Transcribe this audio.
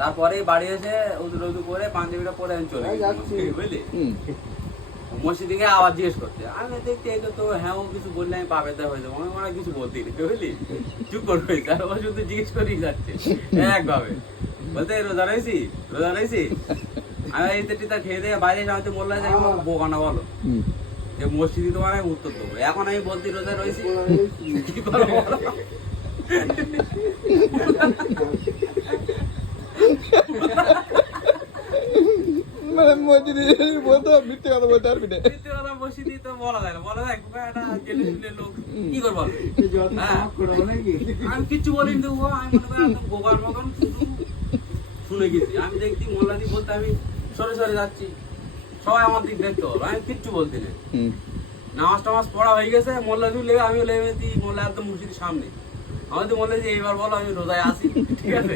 তারপরে বাড়ি এসে উদু করে পাঞ্জাবিটা পরে আমি চলে গেছি বুঝলি। মসজিদ দিকে আবার জিজ্ঞেস করতে, আমি দেখতে এই তো হ্যাঁ ও কিছু বললে আমি পাবে হয়ে যাবো, আমি মনে কিছু বলতেই না বুঝলি, চুপ করবে। তার ও শুধু জিজ্ঞেস করেই যাচ্ছে একভাবে, বলতে রোজা রয়েছি রোজা রয়েছি। আমি এই টিতা খেয়ে দিয়ে বাইরে এসে আমি বললাম যে বোকানা বলো যে মসজিদে তোমার আমি উত্তর দেবো, এখন আমি বলতে রোজা রয়েছি কি করবো বলো? মানে মসজিদে বলতো মিথ্যে কথা বলতে পারবি না। মিথ্যে কথা মসজিদে তো বলা যায় না, বলা যায় একটা জেলে শুনে লোক কি করবো হ্যাঁ। আমি কিচ্ছু বলিনি তো, আমি মনে করি একদম বোকার মতন শুধু শুনে গেছি। আমি দেখছি মোল্লাদি বলতে আমি সরে সরে যাচ্ছি, সবাই আমার দিক দেখতে হলো, আমি কিচ্ছু বলতে নেই। নামাজ টামাজ পড়া হয়ে গেছে, মোল্লাদি লেগে আমি লেগে মোল্লা একদম মসজিদের সামনে। আমি তো বলে যে এইবার বলো আমি রোজায় আছি, ঠিক আছে।